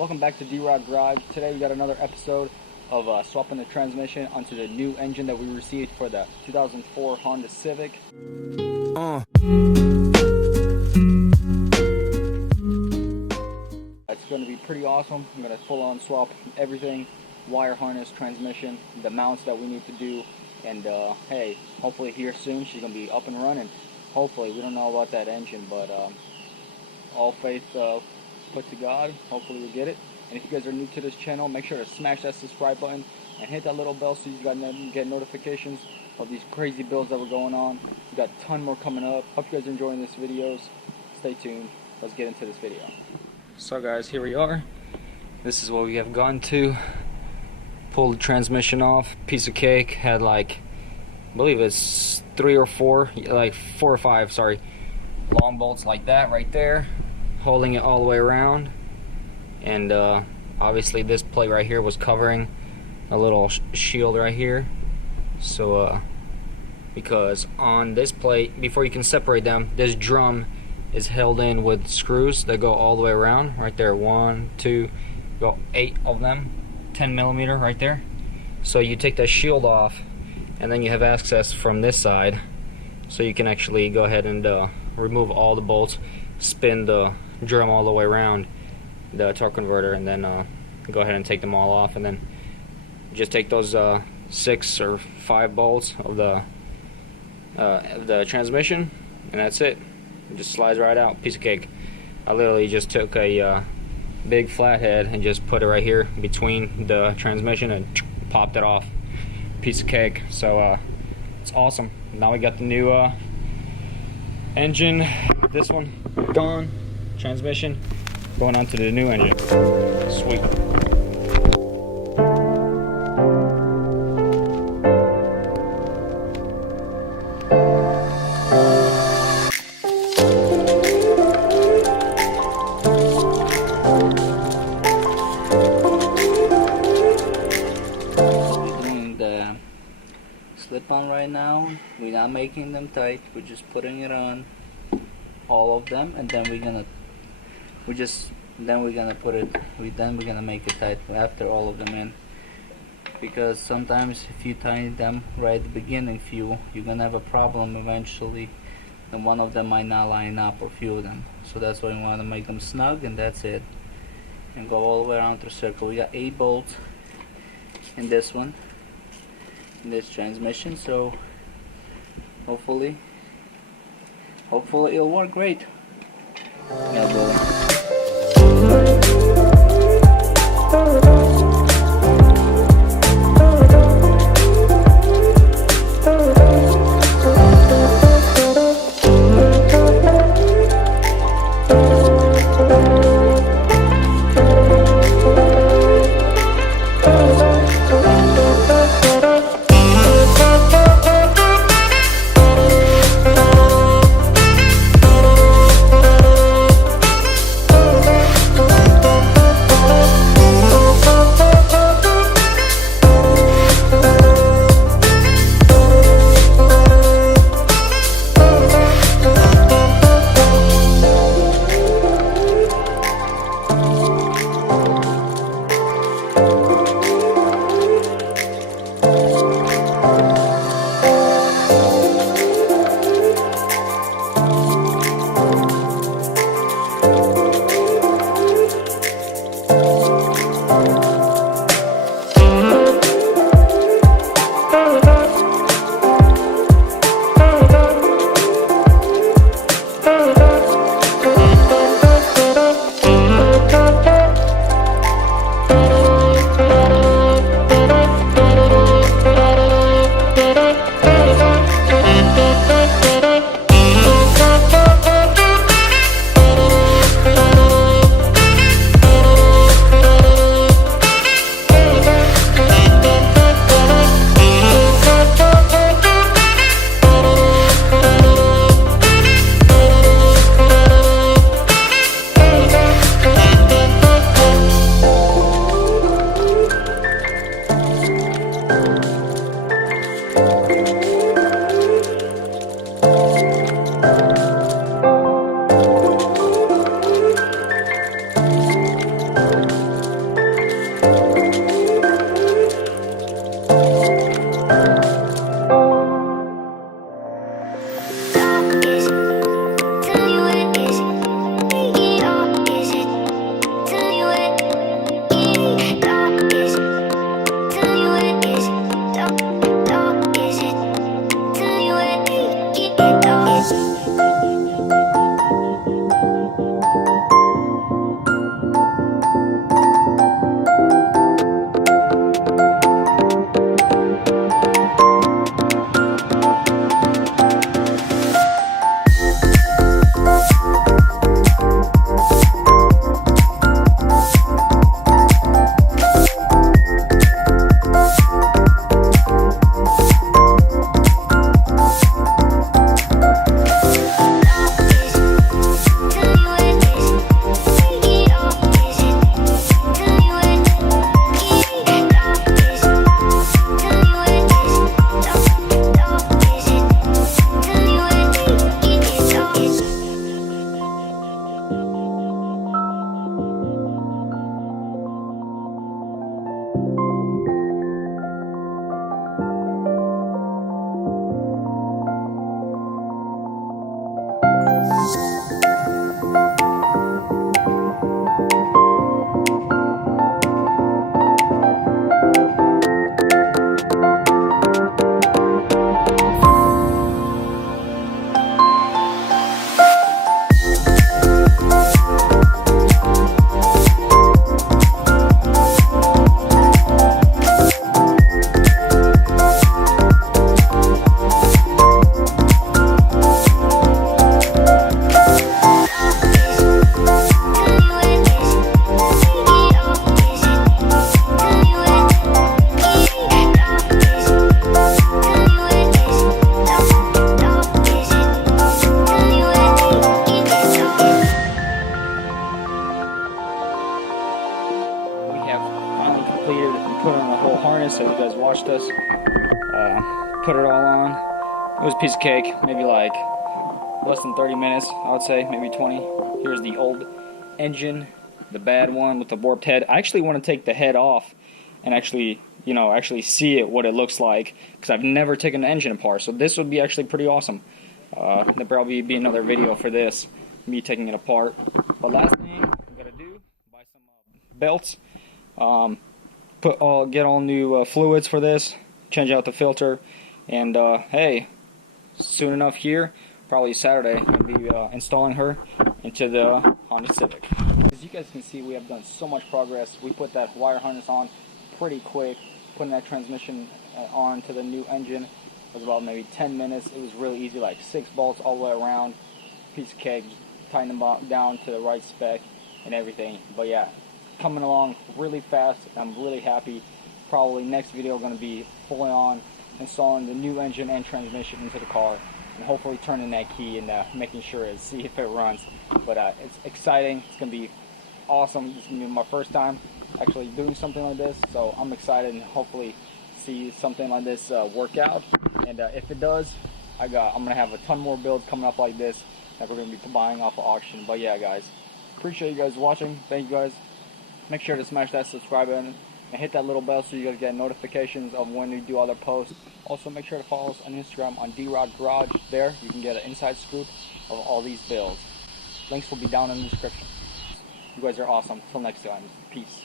Welcome back to D-Rock Garage. Today we got another episode of swapping the transmission onto the new engine that we received for the 2004 Honda Civic. It's going to be pretty awesome. I'm going to full on swap everything, wire harness, transmission, the mounts that we need to do, and hey, hopefully here soon she's going to be up and running. Hopefully, we don't know about that engine, but all faith put to God. Hopefully we get it. And if you guys are new to this channel, make sure to smash that subscribe button and hit that little bell so you guys get notifications of these crazy builds that were going on. We got a ton more coming up. Hope you guys are enjoying these videos. Stay tuned. Let's get into this video. So guys, here we are. This is what we have gone to. Pulled the transmission off. Piece of cake. Had like, I believe it's 3 or 4, like 4 or 5, sorry, long bolts like that right there, holding it all the way around. And obviously this plate right here was covering a little shield right here, so because on this plate, before you can separate them, this drum is held in with screws that go all the way around right there. 1, 2, go 8 of them, 10 millimeter right there. So you take that shield off and then you have access from this side, so you can actually go ahead and remove all the bolts, spin the drum all the way around the torque converter, and then go ahead and take them all off, and then just take those 6 or 5 bolts of the transmission, and that's it. It just slides right out. Piece of cake. I literally just took a big flathead and just put it right here between the transmission and popped it off. Piece of cake. So it's awesome. Now we got the new engine. This one gone. Transmission going on to the new engine. Sweet. Slip on right now. We're not making them tight, we're just putting it on, all of them, and then we're gonna make it tight after all of them in, because sometimes if you tighten them right at the beginning, you're gonna have a problem eventually, and one of them might not line up, or few of them. So that's why we want to make them snug, and that's it, and go all the way around the circle. We got 8 bolts in this one, in this transmission, so hopefully it'll work great. put on the whole harness as you guys watched us. Put it all on. It was a piece of cake, maybe like less than 30 minutes, I would say, maybe 20. Here's the old engine, the bad one with the warped head. I actually want to take the head off and actually, you know, actually see it, what it looks like, because I've never taken the engine apart, so this would be actually pretty awesome. There'll probably be another video for this, me taking it apart. But last thing I'm gonna do, buy some belts, get all new fluids for this, change out the filter, and hey, soon enough here, probably Saturday, I'm gonna be installing her into the Honda Civic. As you guys can see, we have done so much progress. We put that wire harness on pretty quick. Putting that transmission on to the new engine was about maybe 10 minutes. It was really easy, like 6 bolts all the way around, piece of cake, just tighten them down to the right spec and everything. But yeah, coming along really fast. I'm really happy. Probably next video going to be fully on installing the new engine and transmission into the car, and hopefully turning that key and making sure to see if it runs. But it's exciting. It's going to be awesome. This is going to be my first time actually doing something like this, so I'm excited and hopefully see something like this work out. And if it does, I'm going to have a ton more builds coming up like this that we're going to be buying off of auction. But yeah, guys, appreciate you guys watching. Thank you guys. Make sure to smash that subscribe button and hit that little bell so you guys get notifications of when we do other posts. Also, make sure to follow us on Instagram on D-Rod Garage. There you can get an inside scoop of all these builds. Links will be down in the description. You guys are awesome. Till next time, peace.